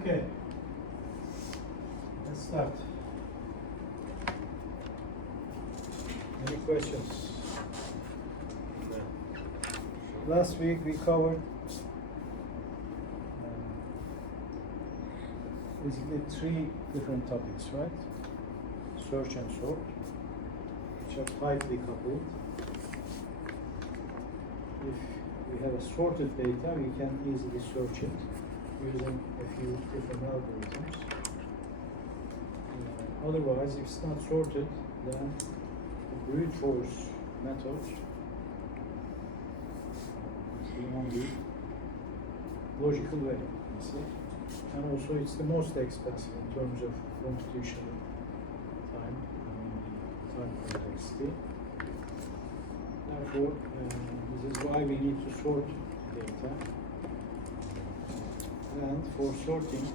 Okay, let's start. Any questions? Last week we covered basically three different topics, right? Search and sort, which are tightly coupled. If we have a sorted data, we can easily search it using a few different algorithms. Otherwise, if it's not sorted, then the brute force method is the only logical way, you see. And also it's the most expensive in terms of computational time, time complexity. Therefore, this is why we need to sort data. And for sorting,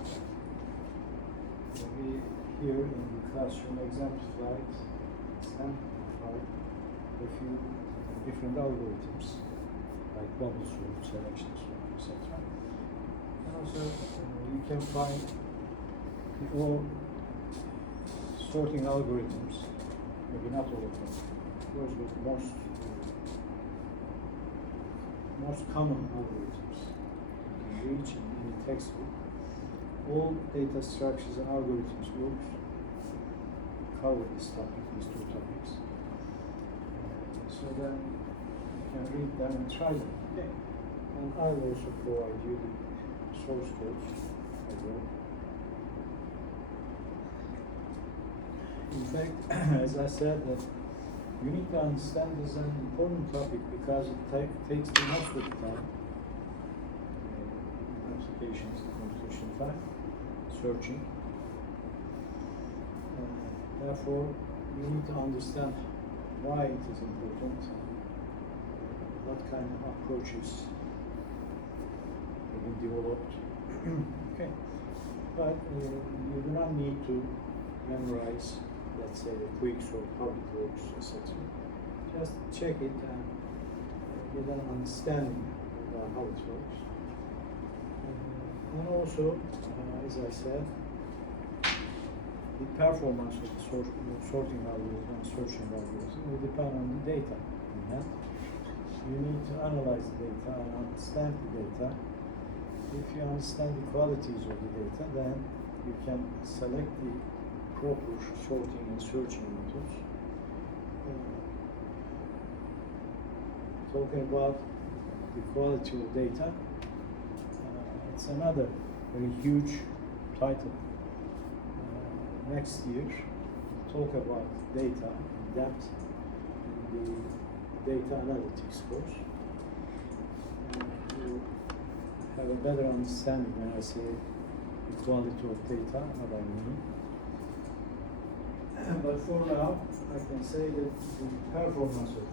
we here in the classroom exemplified a few different algorithms, like bubble sort, selection sort, etc. And also, you can find all sorting algorithms, maybe not all of them, those with most common algorithms you can reach in any textbook. All data structures and algorithms books cover this topic, these two topics. So then you can read them and try them. Okay. And I will also provide you the source codes as well. In fact, as I said, that you need to understand this is an important topic because it takes the most of the time in applications, in computation time, searching. Therefore, you need to understand why it is important, what kind of approaches have been developed. Okay, but you do not need to memorize, let's say, the quick sort, how it works, etc. Just check it and get an understanding about how it works. And also, as I said, the performance of the sorting algorithm and searching algorithm will depend on the data you have. You need to analyze the data and understand the data. If you understand the qualities of the data, then you can select the proper sorting and searching methods. Talking about the quality of data, it's another very huge title. Next year, talk about data in depth in the data analytics course. You have a better understanding when I say the quality of data, what I mean. But for now, I can say that the performance of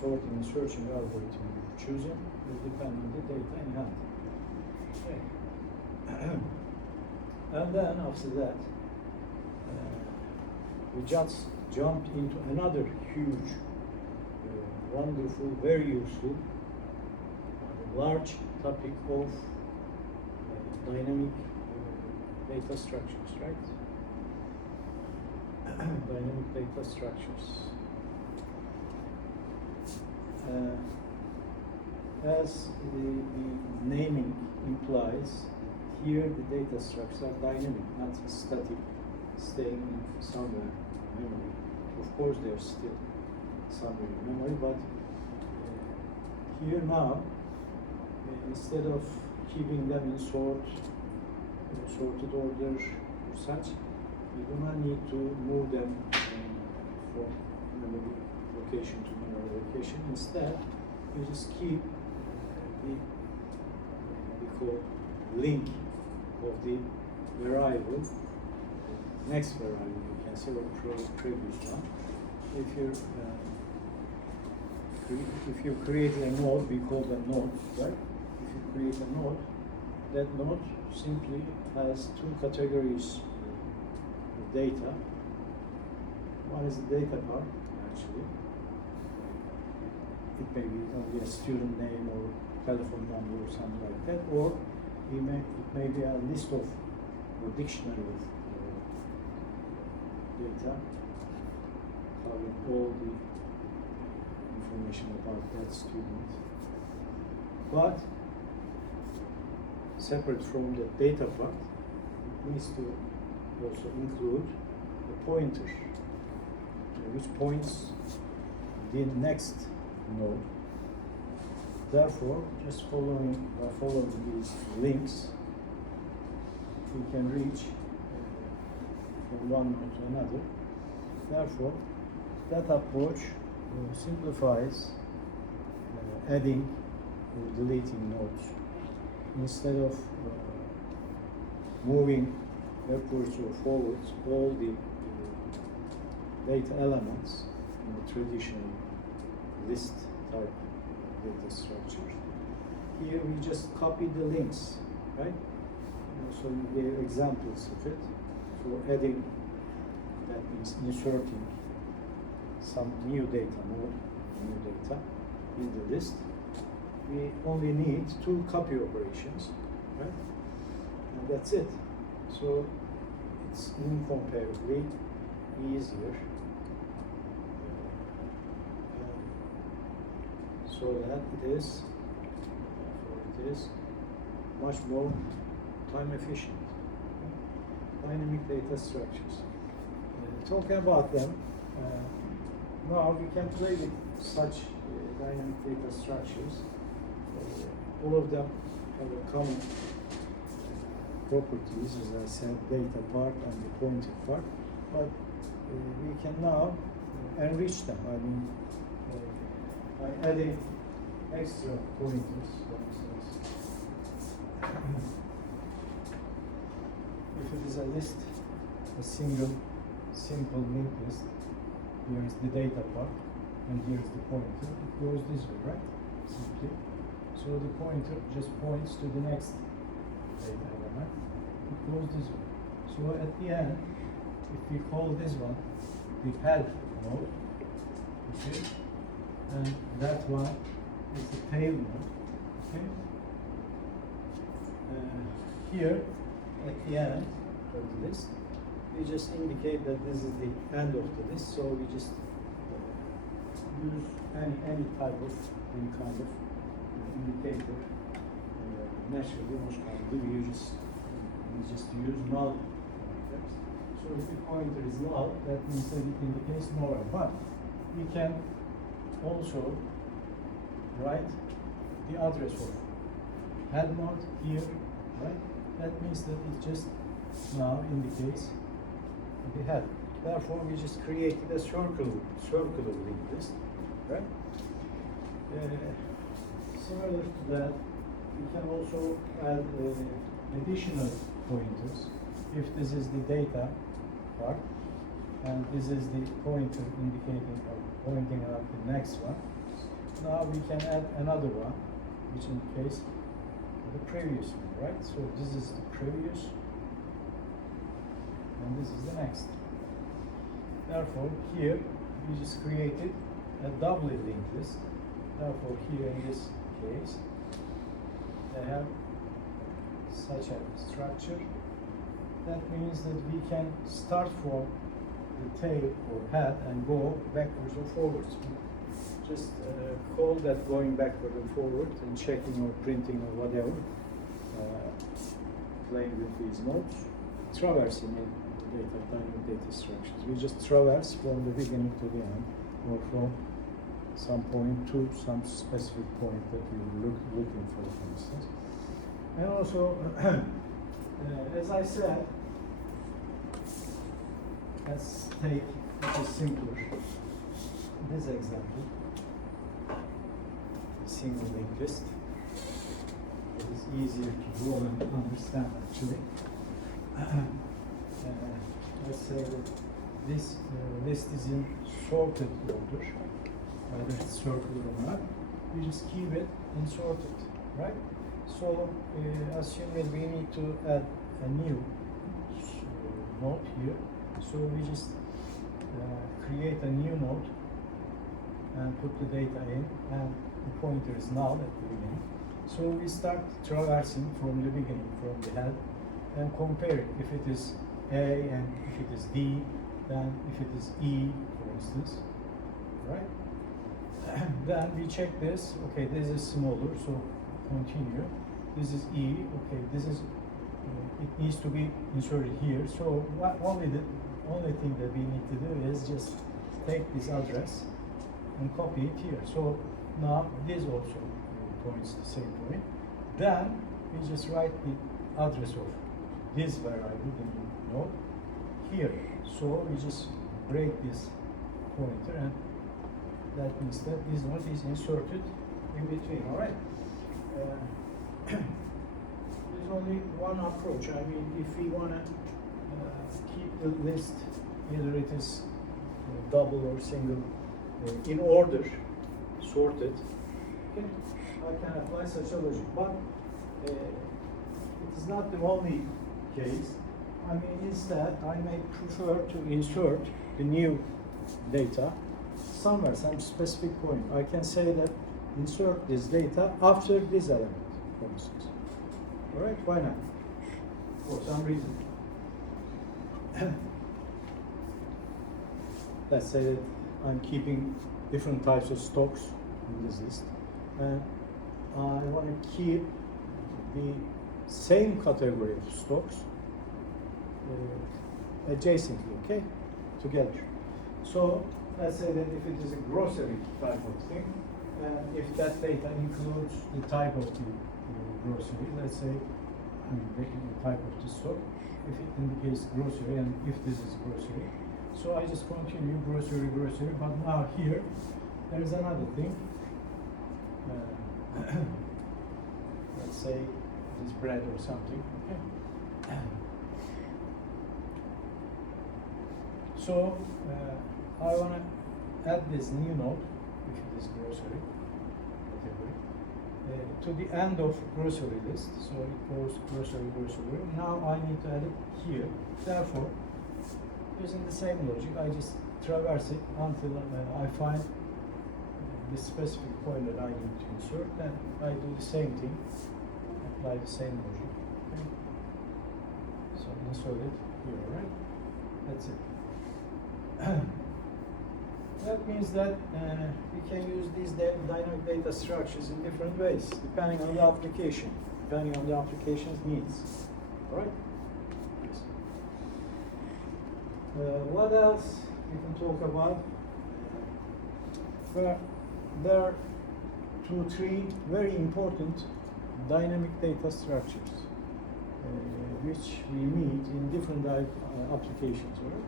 sorting and searching algorithm you're choosing will depend on the data in hand. Okay. And then after that, we just jumped into another huge, wonderful, very useful, large topic of dynamic data structures, right? Dynamic data structures. As the naming implies, here the data structures are dynamic, not static, staying somewhere in memory. Of course, they're still somewhere in memory, but here now, instead of keeping them in sorted order or such, you do not need to move them from memory location to memory location. Instead, you just keep the we call link of the variable, next variable, you can say, or previous one. If you create a node, we call them node, right? If you create a node, that node simply has two categories of data. One is the data part, actually. It may be only a student name or telephone number or something like that, or it may be a list of or dictionary of data covering all the information about that student. But separate from the data part, it needs to also include a pointer, which points the next node. Therefore, just following these links, we can reach from one node to another. Therefore, that approach simplifies adding or deleting nodes. Instead of moving backwards or forwards all the data elements in the traditional list type data structure. Here we just copy the links, right? So we gave examples of it. For adding, that means inserting some new data node, new data in the list. We only need 2 copy operations, right? And that's it. So it's incomparably easier. So that it is much more time efficient. Dynamic data structures. Talking about them, now we can play with such dynamic data structures. All of them have a common properties, as I said, data part and the pointer part. But we can now enrich them. I mean, by adding extra pointers, for instance. If it is a list, a single, simple linked list, here is the data part, and here is the pointer. It goes this way, right? Simply. So the pointer just points to the next data element. It goes this way. So at the end, if we call this one the head node, okay, and that one is the tail node, okay. Here, at the end of the list, we just indicate that this is the end of the list. So we just use any type of kind of indicator. Naturally, most commonly we just use null pointers. So if the pointer is null, that means that it indicates nowhere. But we can also write the address of head node here, right? That means that it just now indicates the head. Therefore, we just created a circle of linked list, right? Similar to that, we can also add additional pointers. If this is the data part, and this is the pointer indicating or pointing out the next one, now we can add another one, which indicates the previous one, right? So this is the previous, and this is the next. Therefore, here we just created a doubly linked list. Therefore, here in this case, they have such a structure. That means that we can start from the tail or head and go backwards or forwards. Just call that going backward and forward and checking or printing or whatever, playing with these nodes, traversing in dynamic data structures. We just traverse from the beginning to the end, or from some point to some specific point that we were looking for instance. And also, as I said, let's take a simpler this example. Single linked list. It is easier to draw and understand actually. Let's say that this list is in sorted order, whether it's circular or not. We just keep it in sorted, right? So assuming we need to add a new node here, so we just create a new node and put the data in, and the pointer is null at the beginning. So we start traversing from the beginning, from the head, and compare it. If it is A and if it is D, then if it is E, for instance, right? Then we check this. Okay, this is smaller, so continue. This is E. Okay, this is it needs to be inserted here. So only thing that we need to do is just take this address and copy it here. So now this also points to the same point. Then we just write the address of this variable, the new node, here. So we just break this pointer, and that means that this node is inserted in between. All right. There's only one approach. I mean, if we want to keep the list, either it is double or single, in order, sorted, okay, I can apply such a logic. But it is not the only case. I mean, instead, I may prefer to insert the new data somewhere, some specific point. I can say that insert this data after this element, for instance. All right, why not? For some reason. Let's say that I'm keeping different types of stocks in this list, and I want to keep the same category of stocks adjacently, okay, together. So let's say that if it is a grocery type of thing, and if that data includes the type of the grocery, let's say, I mean, the type of the stock, if it indicates grocery, and if this is grocery, so I just continue grocery, but now here there is another thing. Let's say it is bread or something. Okay. So I want to add this new node, if it is grocery category, to the end of grocery list. So it goes grocery. Now I need to add it here. Therefore, using the same logic, I just traverse it until I find the specific point that I need to insert. Then I do the same thing, apply the same logic. Okay. So insert it here, right? That's it. That means that we can use these dynamic data structures in different ways, depending on the application, depending on the application's needs. All right? Yes. What else we can talk about? Well, there are 2-3 very important dynamic data structures which we meet in different applications, right?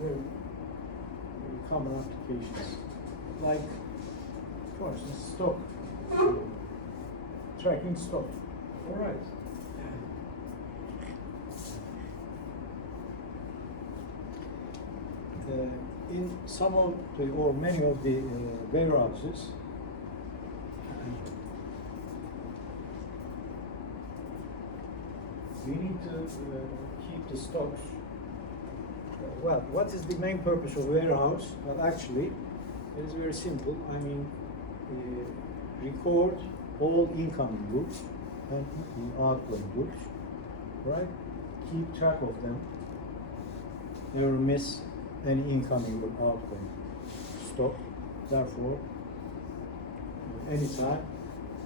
Very common applications, like, of course, stock, tracking stock. All right. In some of the, or many of the warehouses, we need to keep the stocks. Well, what is the main purpose of warehouse? Well, actually, it is very simple. I mean, record all incoming goods and the outgoing goods, right? Keep track of them. Never miss any incoming or outgoing stock. Therefore, anytime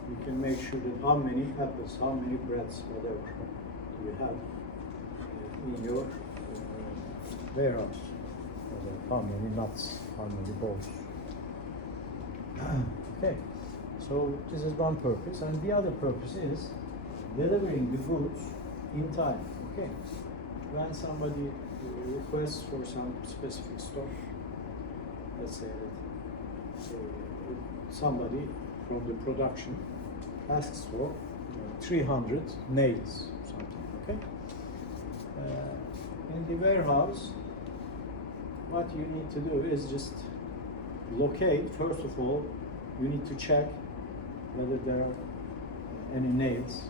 you can make sure that how many apples, how many breads, whatever you have in your warehouse, how many nuts, how many balls. Okay, so this is one purpose, and the other purpose is delivering the goods in time. Okay, when somebody requests for some specific stock, let's say that somebody from the production asks for 300 nails, something. Okay, in the warehouse, what you need to do is just locate. First of all, you need to check whether there are any nails.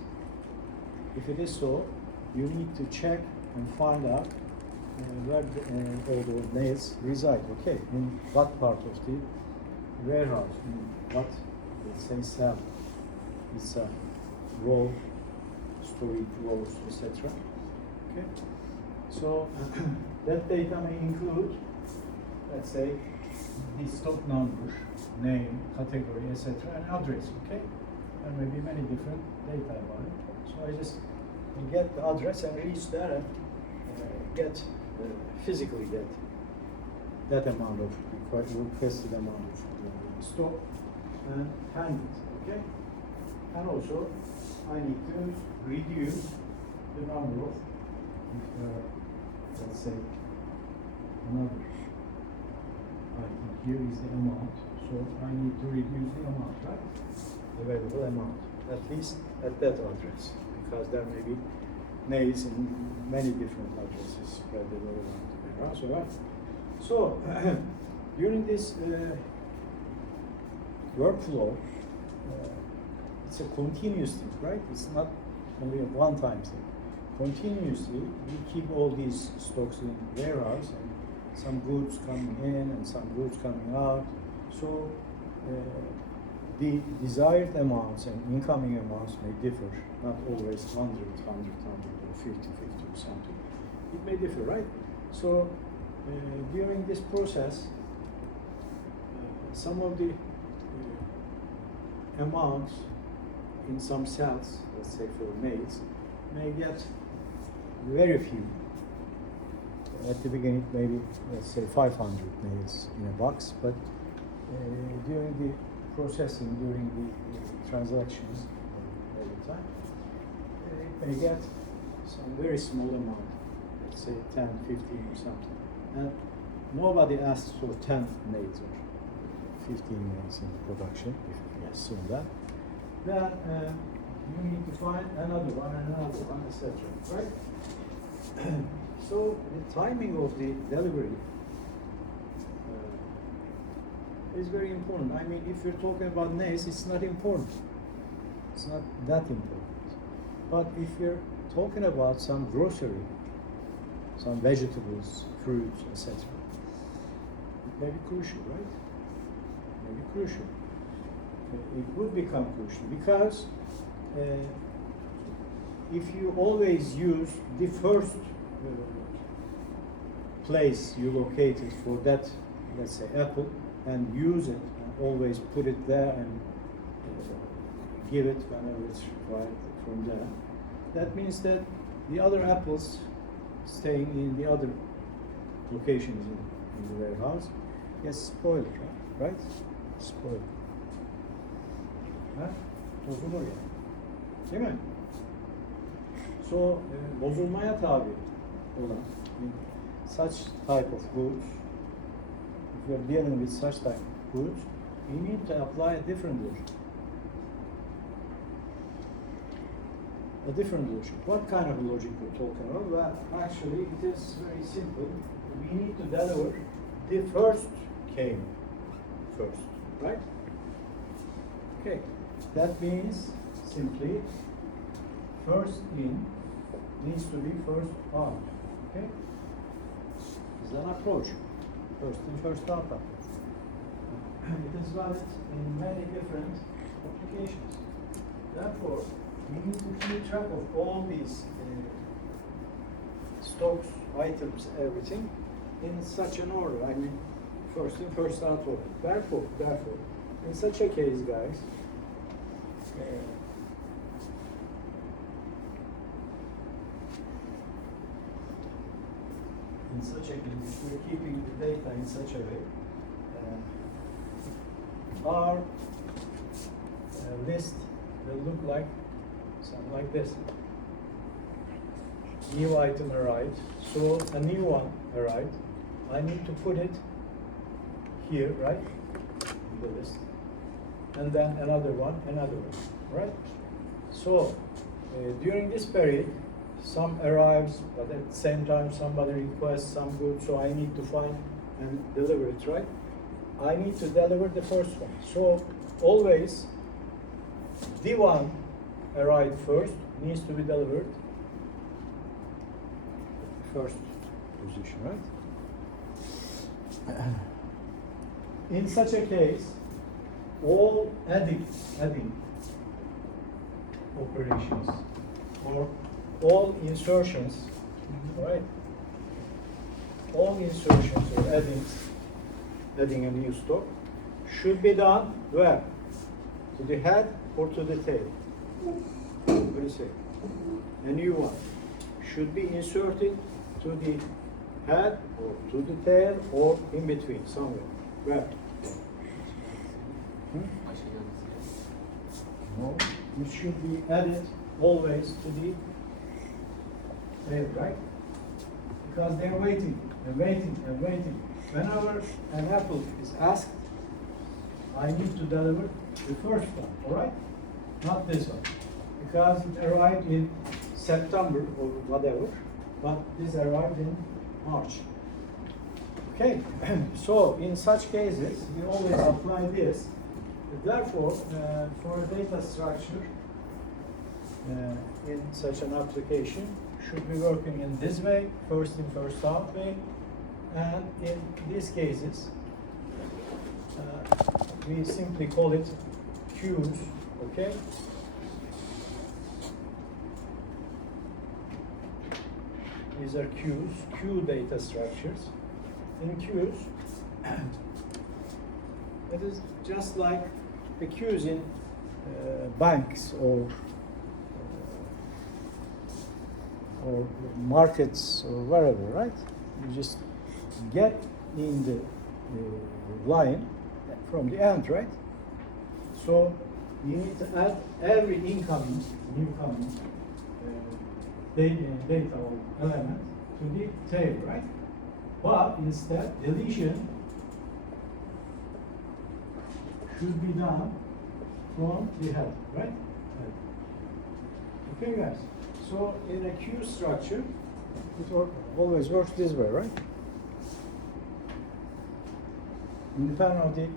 If it is so, you need to check and find out where all those nails reside. Okay, in what part of the warehouse, in what, let's say, cell. It's a row, storage rows, etc. Okay. So that data may include, let's say, the stock number, name, category, etc., and address. Okay. There may be many different data about it. So I just get the address and reach there and physically get that amount of requested amount of stock and hand it. Okay. And also, I need to reduce the number of, let's say, another item. Here is the amount, so I need to reduce the amount, right? Available amount, at least at that address, because there may be names in many different addresses spread all around the warehouse, all right? So, during this workflow, it's a continuous thing, right? It's not only a one-time thing. Continuously, we keep all these stocks in warehouse, and some goods coming in and some goods coming out. So the desired amounts and incoming amounts may differ, not always 100, or 50, or something. It may differ, right? So during this process, some of the amounts in some cells, let's say for males, may get very few. At the beginning, maybe, let's say 500 males in a box, but during the processing, during the transactions all the time, it may get some very small amount, let's say 10, 15 or something. And nobody asks for 10 males or 15 males in production, if you assume that. Then you need to find another one, etc. Right? So the timing of the delivery is very important. I mean, if you're talking about nails, it's not important. It's not that important. But if you're talking about some grocery, some vegetables, fruits, etc., it may be crucial, right? It may be crucial. It would become crucial because if you always use the first place you located for that, let's say, apple, and use it and always put it there and give it whenever it's required from there, that means that the other apples staying in the other locations in the warehouse gets spoiled, right? Spoiled. Bozulur yani. Değil mi? So, bozulmaya tabi olan such type of goods, if you are dealing with such type of goods, you need to apply a different logic. A different logic. What kind of logic we're talking about? Well, actually, it is very simple. We need to deliver the first came first, right? Okay. That means simply first in needs to be first out. Okay? Is an approach. First in, first out approach. It is valid in many different applications. Therefore, we need to keep track of all these stocks, items, everything in such an order. I mean, first in, first out order. Therefore, in such a case, guys, in such a case, we're keeping the data in such a way. Our list will look like something like this. New item arrived, so a new one arrived. I need to put it here, right, in the list. And then another one, right? So, during this period, some arrives, but at the same time somebody requests some goods, so I need to find and deliver it, right? I need to deliver the first one. So, always, the one arrived first needs to be delivered at the first position, right? In such a case, all adding operations or all insertions, right? All insertions or adding a new stock should be done where? To the head or to the tail? What do you say? A new one should be inserted to the head or to the tail or in between somewhere. Where? No, it should be added always to the tail, right? Because they're waiting and waiting and waiting. Whenever an apple is asked, I need to deliver the first one, all right? Not this one. Because it arrived in September or whatever, but this arrived in March. Okay, so in such cases, we always apply this. Therefore, for a data structure in such an application, should be working in this way, first in, first out way, and in these cases, we simply call it queues, okay? These are queues, queue data structures. In queues, it is just like the queues in banks or markets or wherever, right? You just get in the line from the end, right? So you need to add every incoming, newcoming data or element to the tail, right? But instead, deletion should be done from the head, right? Okay, guys. So in a queue structure, it always works this way, right? Independent of the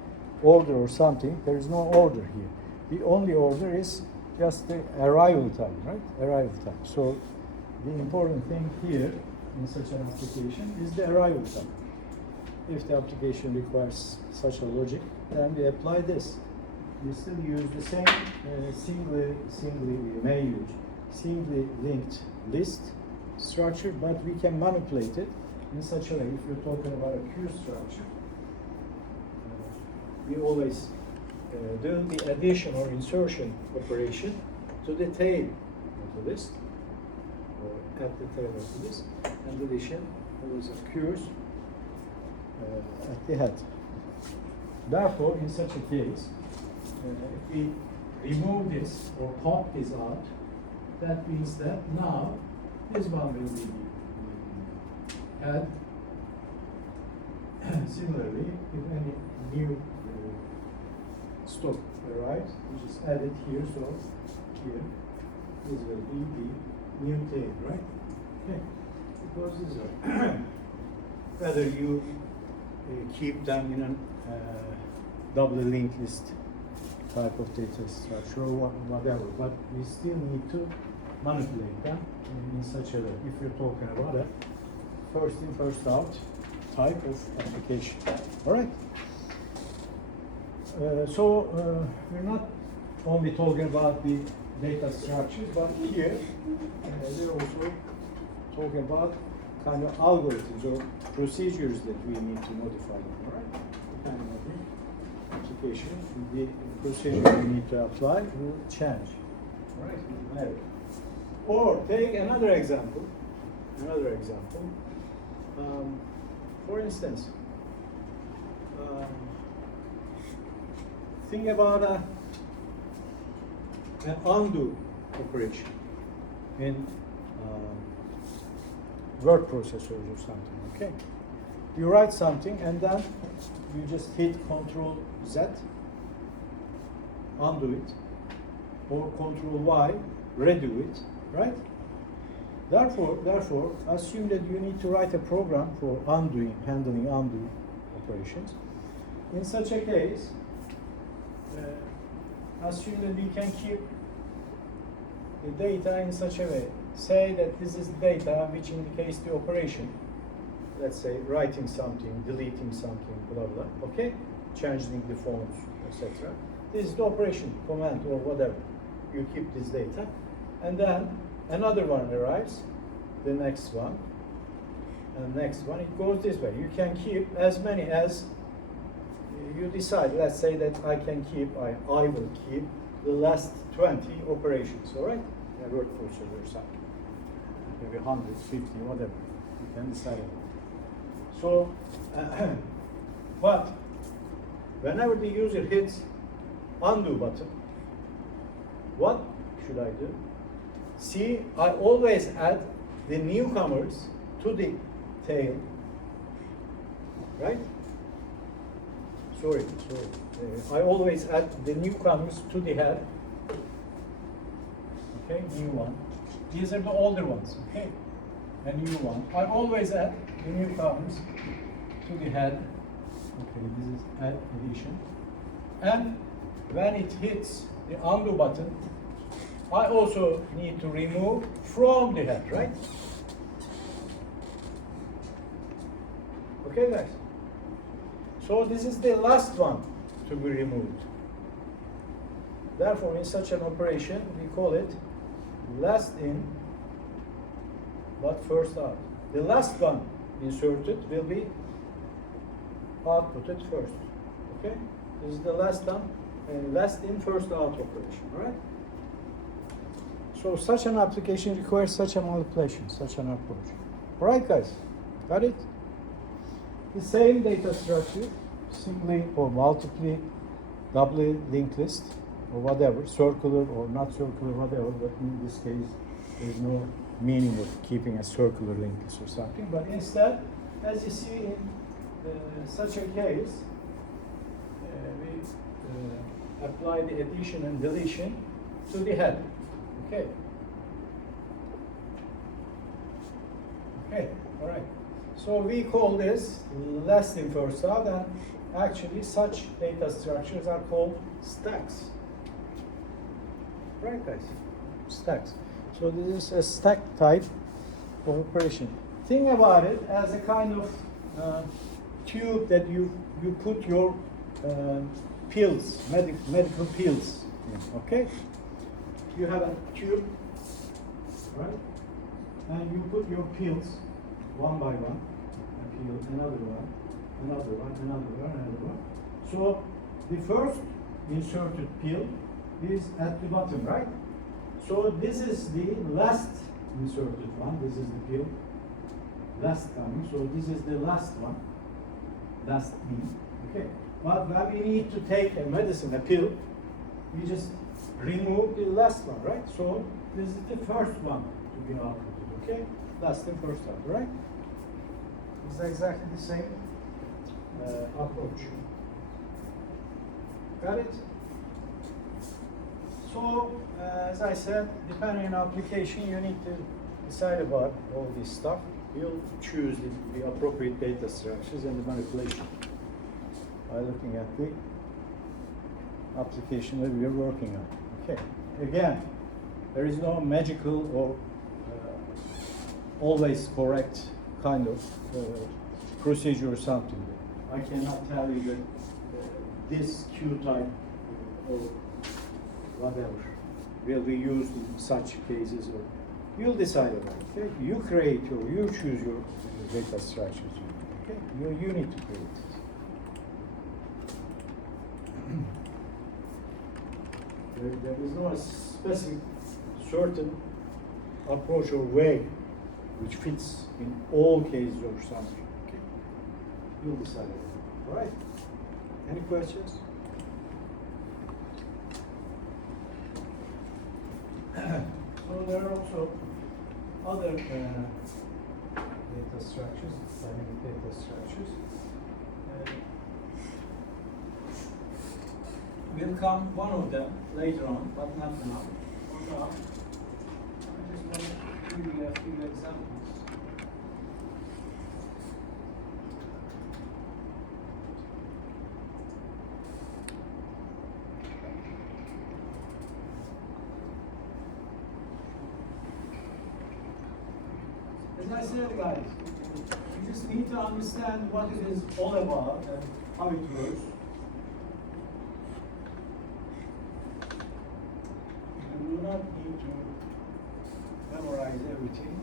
order or something, there is no order here. The only order is just the arrival time, right? Arrival time. So the important thing here in such an application is the arrival time. If the application requires such a logic, then we apply this. We still use the same singly linked list structure, but we can manipulate it in such a way. If you're talking about a queue structure, we always do the addition or insertion operation to the tail of the list, or at the tail of the list, and deletion always occurs at the head. Therefore, in such a case, if we remove this or pop this out, that means that now this one will be the head. Similarly, if any new stock arrives, we just add it here, so here, this will be the new tail, right? Okay, because these are whether you keep them in a doubly linked list type of data structure or whatever, but we still need to manipulate them in such a way if you're talking about a first in, first out type of application. All right. So we're not only talking about the data structures, but here we're also talking about kind of algorithms or procedures that we need to modify. All right. Depending on the application, the procedure we need to apply will change. All right. Or take another example. For instance, think about an undo operation in word processors or something. Okay, you write something and then you just hit Control Z, undo it, or Control Y, redo it, right? Therefore, assume that you need to write a program for handling undo operations. In such a case, assume that we can keep the data in such a way. Say that this is data which indicates the operation. Let's say writing something, deleting something, blah blah. Okay, changing the fonts, etc. This is the operation command or whatever. you keep this data, and then another one arrives, the next one, and the next one. It goes this way. You can keep as many as you decide. Let's say that I will keep the last 20 operations, all right? A workforce or something. Maybe 150, whatever. You can decide it. So, but whenever the user hits undo button, what should I do? See, I always add the newcomers to the tail, right? Sorry. I always add the newcomers to the head. Okay, new one. These are the older ones, okay? A new one. I always add the newcomers to the head. Okay, this is add addition. And when it hits the undo button, I also need to remove from the head, right? Okay, guys. So this is the last one to be removed. Therefore, in such an operation, we call it last in, but first out. The last one inserted will be outputted first. Okay? This is the last one, last in, first out operation, right? So such an application requires such a manipulation, such an approach. All right, guys? Got it? The same data structure, simply or multiply, doubly linked list, or whatever, circular or not circular, whatever, but in this case, there's no meaning of keeping a circular linked list or something. But instead, as you see in such a case, we apply the addition and deletion to the head. Okay. Okay, all right. So we call this less than first out, and actually such data structures are called stacks. Right, guys? Stacks. So this is a stack type of operation. Think about it as a kind of tube that you put your pills, medical pills in, okay? You have a tube, right? And you put your pills one by one. Another one. So the first inserted pill is at the bottom, right? So this is the last inserted one. This is the pill. Last coming. So this is the last one. Last in. Okay. But when we need to take a medicine, a pill, we just remove the last one, right? So this is the first one to be outputted. Okay. Last and first out, right? It's exactly the same approach. Got it? So, as I said, depending on application, you need to decide about all this stuff. You'll choose the appropriate data structures and the manipulation by looking at the application that we are working on. Okay. Again, there is no magical or always correct kind of procedure or something. I cannot tell you that this Q type or whatever will be used in such cases, or you'll decide about it. Okay? You choose your data structures. Okay? You need to create it. There is no specific certain approach or way which fits in all cases or something. Okay? You'll decide. All right? Any questions? So there are also other data structures, dynamic data structures. Will come one of them later on, but not now. For now, I just want to give you a few examples. As I said, guys, you just need to understand what it is all about and how it works. summarize everything.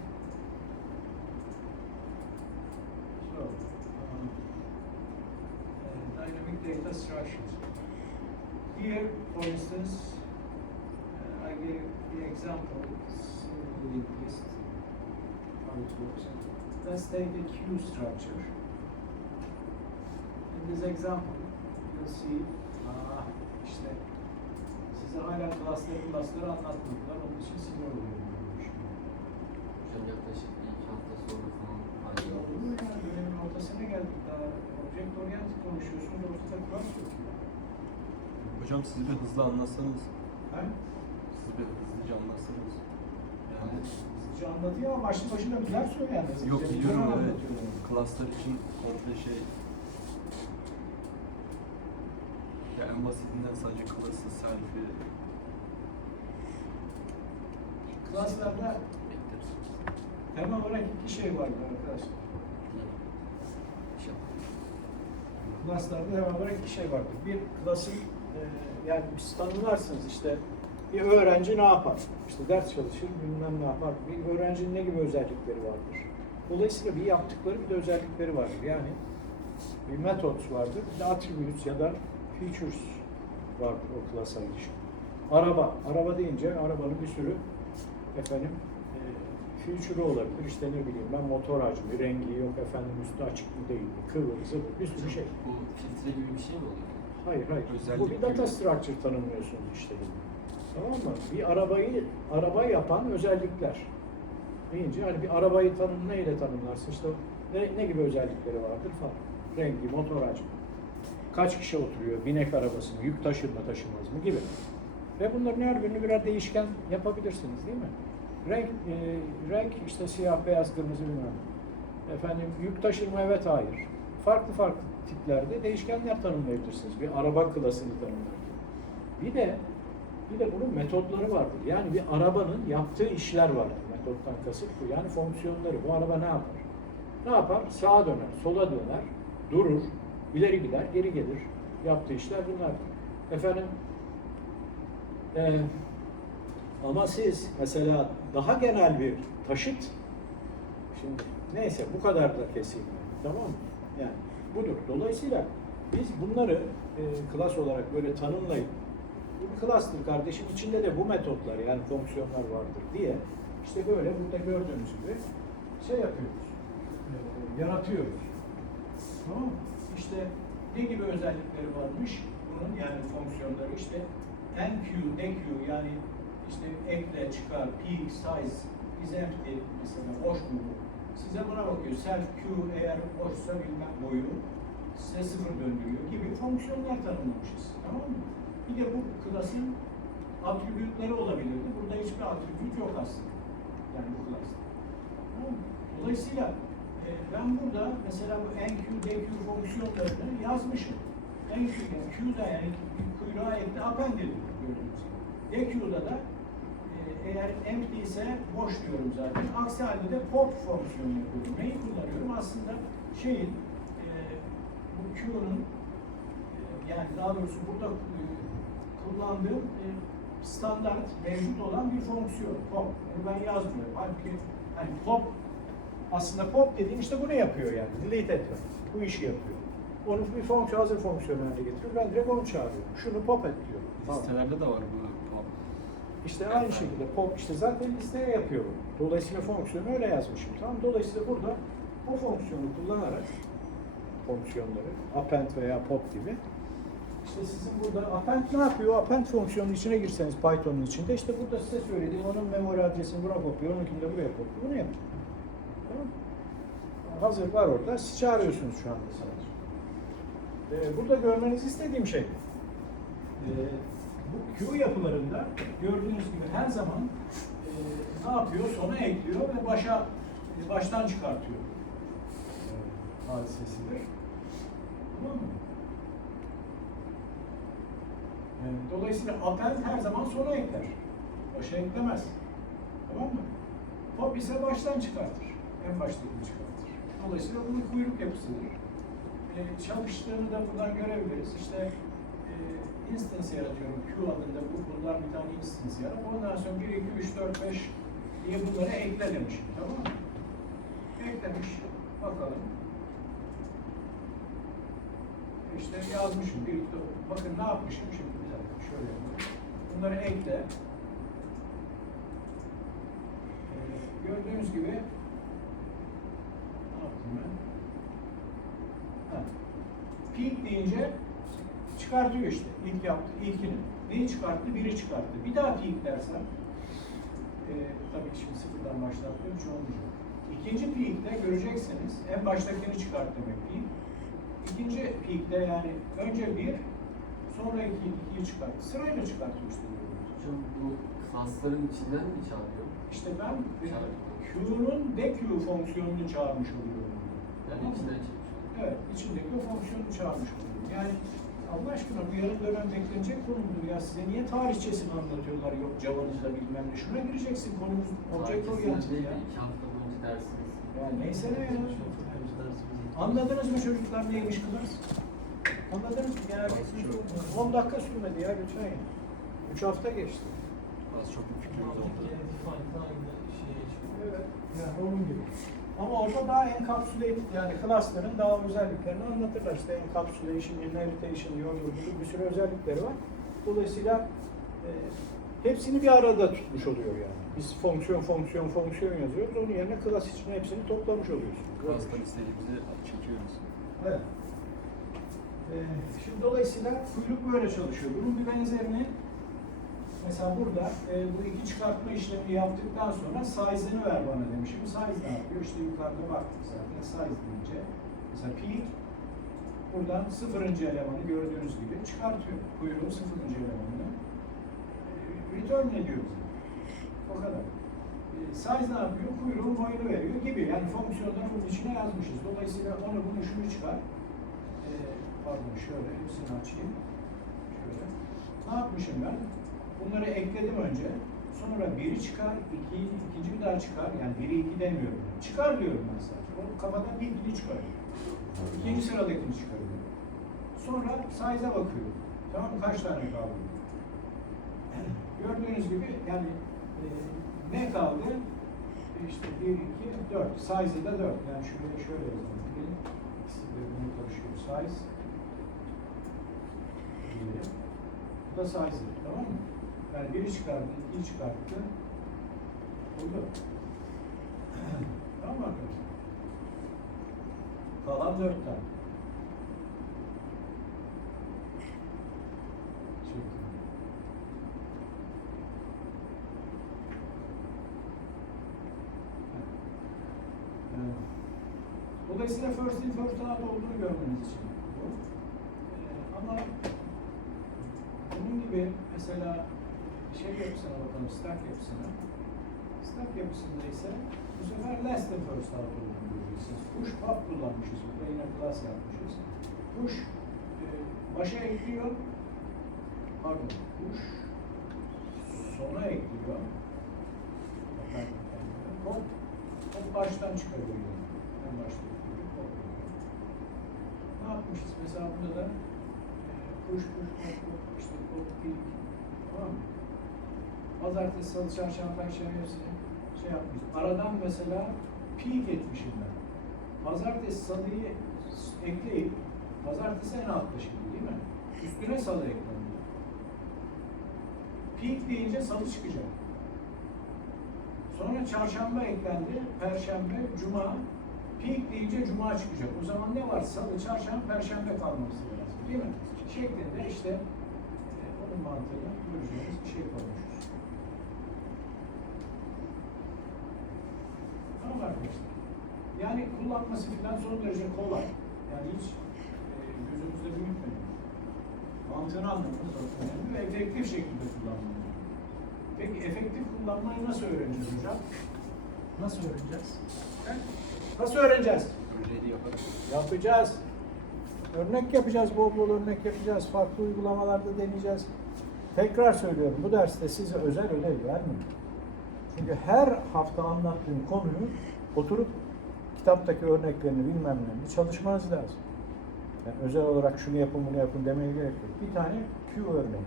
So, dynamic data structures. Here, for instance, I gave the example, simple list, how it works. Let's take a queue structure. In this example, you'll see, işte size hala klasları anlatmadılar, onun için size oluyor. Hocam yaklaşık bir 2 hafta sonra falan Ya olur mu ya? Dönemin ortasına geldik daha. Object oriented konuşuyorsunuz, ortada klas yok ya. Hocam siz bir hızlı anlatsanız. He? Siz bir hızlıca anlatsanız. Yani Hızlıca anlatıyor ama başlı başına bir ders söyleyen. yok biliyorum evet. Klaslar için komple şey. Ya en basitinden sadece klası, selfie. Klaslarda temel olarak iki şey vardı arkadaşlar. Klaslarda temel olarak iki şey vardır. Bir klasın yani siz tanımlarsınız işte bir öğrenci ne yapar? İşte ders çalışır, bilmem ne yapar. Bir öğrencinin ne gibi özellikleri vardır? Dolayısıyla bir yaptıkları bir de özellikleri vardır. Yani bir methods vardır, bir de attributes ya da features vardır o klasa ilişkin. Araba deyince arabanın bir sürü feature'ı olabilir. İşte ne bileyim ben motor hacmi, rengi yok efendim üstü açık mı değil mi, kıvırızı bir sürü şey. Bu filtre gibi bir şey mi oluyor? Hayır. Özellik Bu bir data gibi. structure tanımlıyorsunuz işte. Tamam mı? Bir araba yapan özellikler deyince hani bir arabayı neyle tanımlarsın? İşte ne gibi özellikleri vardır falan. Rengi, motor hacmi. Kaç kişi oturuyor? Binek arabası mı? Yük taşır mı, taşımaz mı? Gibi. Ve bunların her birini birer değişken yapabilirsiniz değil mi? Renk işte siyah, beyaz, kırmızı bilmem. Efendim yük taşır mı? Evet, hayır. Farklı tiplerde değişkenler tanımlayabilirsiniz. Bir araba klasını tanımlarken. Bir de bunun metotları vardır. Yani bir arabanın yaptığı işler vardır. Metottan kasıt bu. Yani fonksiyonları. Bu araba ne yapar? Ne yapar? Sağa döner, sola döner, durur, ileri gider, geri gelir. Yaptığı işler bunlar. Efendim ama siz mesela daha genel bir taşıt, şimdi neyse bu kadar da keseyim. Tamam mı? Yani budur. Dolayısıyla biz bunları klas olarak böyle tanımlayıp bu bir klastır kardeşim, içinde de bu metotlar yani fonksiyonlar vardır diye işte böyle burada gördüğünüz gibi şey yapıyoruz. Yaratıyoruz. Tamam mı? İşte ne gibi özellikleri varmış bunun yani fonksiyonları işte enq, deq yani işte ekle, çıkar, peak, size, is empty mesela boş mu bu? Size buna bakıyor. Self q eğer boşsa bilmem boyu size sıfır döndürüyor gibi fonksiyonlar tanımlamışız. Tamam mı? Bir de bu klasın atribütleri olabilirdi. Burada hiçbir atribüt yok aslında. Yani bu klasta. Tamam mı? Dolayısıyla ben burada mesela bu enq, deq fonksiyonlarını yazmışım. Enq yani q'da yani kuyruğa ekle appended gördüğünüz gibi. Deq'da da eğer empty ise boş diyorum zaten. Aksi halde de pop fonksiyonu yapıyorum. Neyi kullanıyorum? Aslında bu Q'nun yani daha doğrusu burada kullandığım standart mevcut olan bir fonksiyon. Pop. Bunu ben yazmıyorum. Halbuki hani pop aslında pop dediğim işte bunu yapıyor yani. Delete etme. Bu işi yapıyor. Onu bir fonksiyon, hazır fonksiyon haline getiriyor. Ben direkt onu çağırıyorum. Şunu pop et diyorum. Listelerde de var bu pop. İşte aynı şekilde pop işte zaten listeye yapıyor bunu. Dolayısıyla fonksiyonu öyle yazmışım. Tamam. Dolayısıyla burada o fonksiyonu kullanarak fonksiyonları append veya pop gibi işte sizin burada append ne yapıyor? Append fonksiyonun içine girseniz Python'un içinde işte burada size söylediğim onun memori adresini buna kopuyor, onunkini de buraya kopuyor. Bunu yapıyor. Tamam. Hazır var orada. Siz çağırıyorsunuz şu anda sadece. Burada görmenizi istediğim şey bu Q yapılarında gördüğünüz gibi her zaman ne yapıyor? Sona ekliyor ve baştan çıkartıyor hadisesidir. Tamam mı? Dolayısıyla append her zaman sona ekler. Başa eklemez. Tamam mı? Pop ise baştan çıkartır. En baştakini çıkartır. Dolayısıyla bunun kuyruk yapısıdır. Çalıştığını da buradan görebiliriz. İşte instance yaratıyorum. Q adında bunlar bir tane instance yarat. Ondan sonra 1, 2, 3, 4, 5 diye bunları ekle demişim, tamam mı? Eklemiş, bakalım. İşte yazmışım, birlikte bakın ne yapmışım şimdi, bir dakika şöyle yapayım. Bunları ekle. Gördüğünüz gibi ne yaptım ben? Ha. Peak deyince çıkartıyor işte. İlk yaptı, ilkini. Neyi çıkarttı? Biri çıkarttı. Bir daha peak dersem, tabii ki şimdi sıfırdan başlattığım için olmayacak. İkinci peak'te göreceksiniz, en baştakini çıkart demek peak. İkinci peak'te yani önce bir, sonra ikiyi çıkarttı. Sırayla çıkartıyor işte. Hocam bu klasların içinden mi çağırıyor? İşte ben Q'nun deq fonksiyonunu çağırmış oluyorum. Yani içinden çekmiş. Evet, içindeki o fonksiyonu çağırmış oluyorum. Yani Allah aşkına bu yarın dönem beklenecek konudur ya. Size niye tarihçesini anlatıyorlar? Yok Java'nızda bilmem ne. Şuna gireceksin, konumuz object oriented ya. 2 hafta boyunca dersiniz. Yani neyse ne ya. Anladınız mı çocuklar neymiş klas? Anladınız mı? Yani 10 dakika sürmedi ya geçen yıl. 3 hafta geçti. Az çok bir fikrimiz oldu. Evet, yani onun gibi. Ama orada daha encapsulated, yani class'ların daha özelliklerini anlatırlar. İşte encapsulation, inheritance, yoldur, bir sürü özellikleri var. Dolayısıyla hepsini bir arada tutmuş oluyor yani. Biz fonksiyon yazıyoruz. Onun yerine class için hepsini toplamış oluyoruz. Class'tan istediğimizi çekiyoruz. Evet. Şimdi dolayısıyla kuyruk böyle çalışıyor. Bunun bir benzerini mesela burada bu iki çıkartma işlemini yaptıktan sonra size'ını ver bana demişim. Size ne yapıyor? İşte yukarıda baktık zaten. Size deyince mesela peak buradan 0. elemanı gördüğünüz gibi çıkartıyor. Kuyruğun 0. elemanını. Return ne diyor bize? O kadar. Size ne yapıyor? Kuyruğun boyunu veriyor gibi. Yani fonksiyonları bunun içine yazmışız. Dolayısıyla onu bunu şunu çıkar. Pardon şöyle hepsini açayım. Şöyle. Ne yapmışım ben? Bunları ekledim önce. Sonra biri çıkar, ikinci bir daha çıkar. Yani biri iki demiyorum. Çıkar diyorum ben sadece. O kafadan ilkini çıkarıyor. İkinci sıradakini çıkarıyor. Sonra size'a bakıyorum. Tamam mı? Kaç tane kaldı? Gördüğünüz gibi yani ne kaldı? İşte 1, 2, 4. Size'ı da 4. Yani şöyle yazalım. İkisi birbirine karışıyor. Size. Bu da size. Tamam mı? Yani biri çıkarttı, ikiyi çıkarttı. Oldu. Tamam mı arkadaşlar? Kalan 4 tane. Dolayısıyla first in first out olduğunu görmeniz için bu. Ama bunun gibi mesela şey yapısına bakalım, stack yapısına. Stack yapısında ise bu sefer less than first out olduğunu göreceksiniz. Push pop kullanmışız burada, yine class yapmışız. Push başa ekliyor. Pardon, push sona ekliyor. Hop baştan çıkarıyor. En başta ekliyor. Ne yapmışız? Mesela burada da push işte ilk, tamam mı? Pazartesi, salı, çarşamba, perşembe hepsini şey yapmışız. Aradan mesela peak etmişim ben. Pazartesi, salıyı ekleyip pazartesi en altta şimdi değil mi? Üstüne salı eklendi. Peak deyince salı çıkacak. Sonra çarşamba eklendi, perşembe, cuma. Peak deyince cuma çıkacak. O zaman ne var? Salı, çarşamba, perşembe kalması lazım. Değil mi? Şeklinde işte onun mantığıyla göreceğimiz bir şey konuşuyoruz. Tamam arkadaşlar. Yani kullanması falan son derece kolay. Yani hiç gözümüzde büyütmeyin. Mantığını anlamanız önemli ve efektif şekilde kullanmanız. Peki efektif kullanmayı nasıl öğreneceğiz hocam? Nasıl öğreneceğiz? Nasıl öğreneceğiz? Örneğini yaparız. Yapacağız. Örnek yapacağız, bol bol örnek yapacağız. Farklı uygulamalarda deneyeceğiz. Tekrar söylüyorum, bu derste size özel ödev vermiyorum. Çünkü her hafta anlattığım konuyu oturup kitaptaki örneklerini bilmem ne çalışmanız lazım. Yani özel olarak şunu yapın bunu yapın demeye gerek yok. Bir tane Q örneği.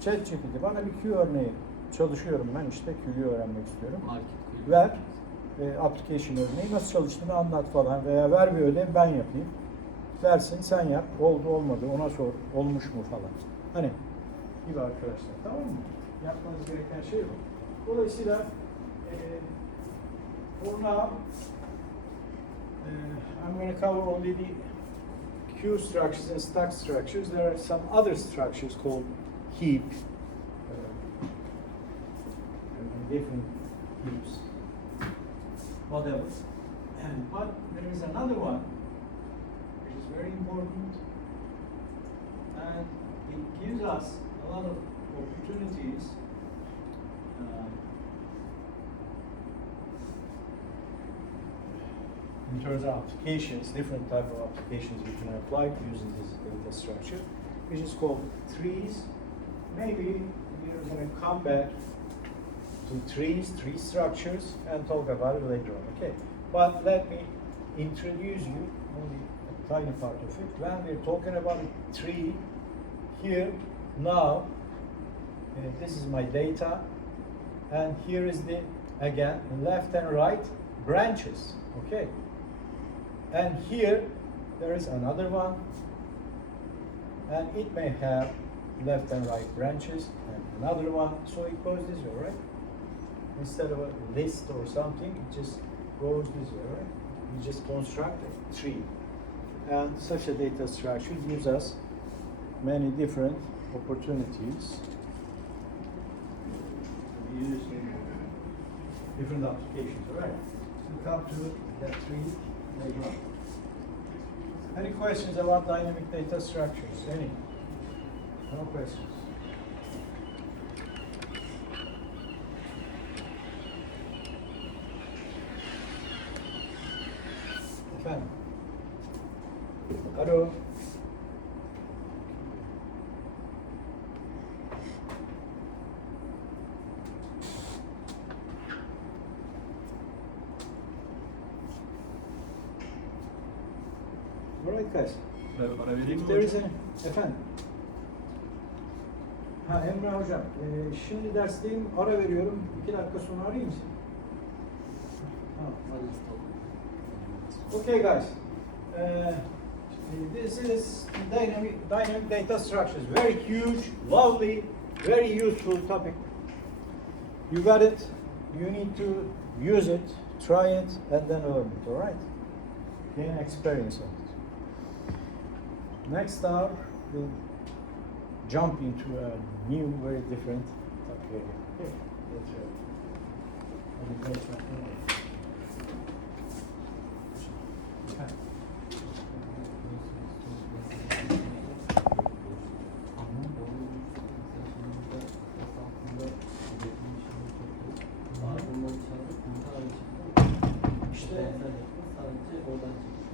ChatGPT bana bir Q örneği çalışıyorum ben işte Q'yu öğrenmek istiyorum. Market kuyu. Ver application örneği nasıl çalıştığını anlat falan veya ver bir ödev ben yapayım. Versin sen yap. Oldu olmadı ona sor. Olmuş mu falan. Hani gibi arkadaşlar. Tamam mı? Yapmanız gereken şey bu. Dolayısıyla for now I'm going to cover only the queue structures and stack structures. There are some other structures called heap. Different heaps. Whatever. But there is another one which is very important and it gives us a lot of opportunities in terms of applications, different type of applications we can apply using this data structure, which is called trees. Maybe we're going to come back to trees, tree structures, and talk about it later on. Okay, but let me introduce you only a tiny part of it. When we're talking about a tree, here now, this is my data, and here is the again left and right branches. Okay, and here there is another one, and it may have left and right branches, and another one. So it goes this way, right? Instead of a list or something, it just goes this way, right? We just construct a tree. And such a data structure gives us many different opportunities to use in different applications, all right? We'll come to that tree later on. Any questions about dynamic data structures? Any? No questions? Efendim? Alo? All right guys. Ara vereyim mi There is hocam? Efendim? Ha Emre hocam, şimdi dersteyim, ara veriyorum. 2 dakika sonra arayayım seni. Okay guys, this is dynamic data structures. Very huge, lovely, very useful topic. You got it. You need to use it, try it, and then learn it. All right? Gain experience of it. Next up, we'll jump into a new, very different topic area. Okay, that's right.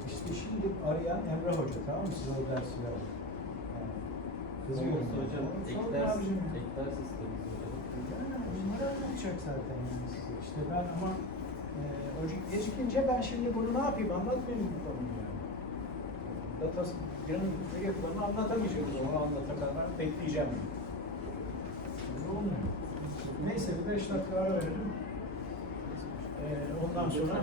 İşte şimdi arayan Emre Hoca, tamam mı? Size o dersi verin. Kızıyorum hocam. Ek ders istedik hocam. Bunları anlatacak zaten yani size. İşte ben ama gecikince ben şimdi bunu ne yapayım? Anlatmayayım bu konuyu yani. Data'nın yapılarını anlatamayacağım. Onu anlatana bekleyeceğim. Öyle olmuyor. Neyse bir 5 dakika ara verelim. Ondan sonra